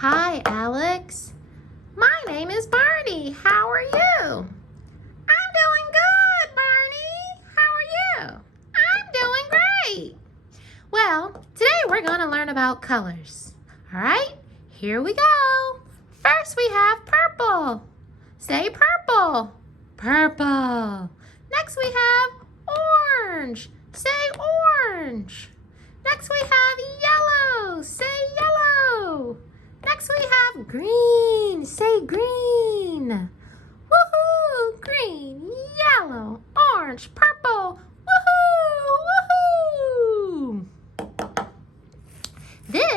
Hi, Alex. My name is Barney. How are you? I'm doing good, Barney. How are you? I'm doing great. Well, today we're going to learn about colors. All right, here we go. First we have purple. Say purple. Purple. Next we have orange. Say orange. Next we have yellow. Say yellow. Next we have green. Say green. Woohoo! Green, yellow, orange, purple. Woohoo! Woohoo!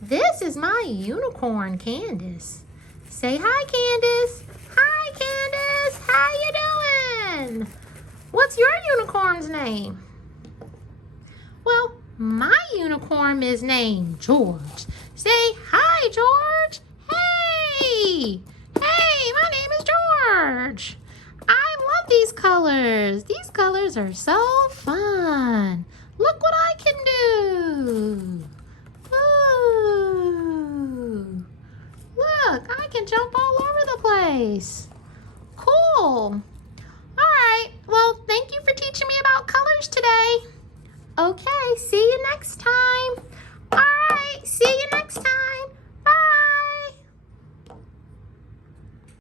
This is my unicorn, Candace. Say hi, Candace. Hi, Candace. How you doing? What's your unicorn's name? Well, my unicorn is named George. Say hi, George. Hey! Hey, my name is George. I love these colors. These colors are so fun. Look what I can do. Ooh. Look, I can jump all over the place. Cool. All right, well, thank you for teaching me about colors today. Okay, see you next time.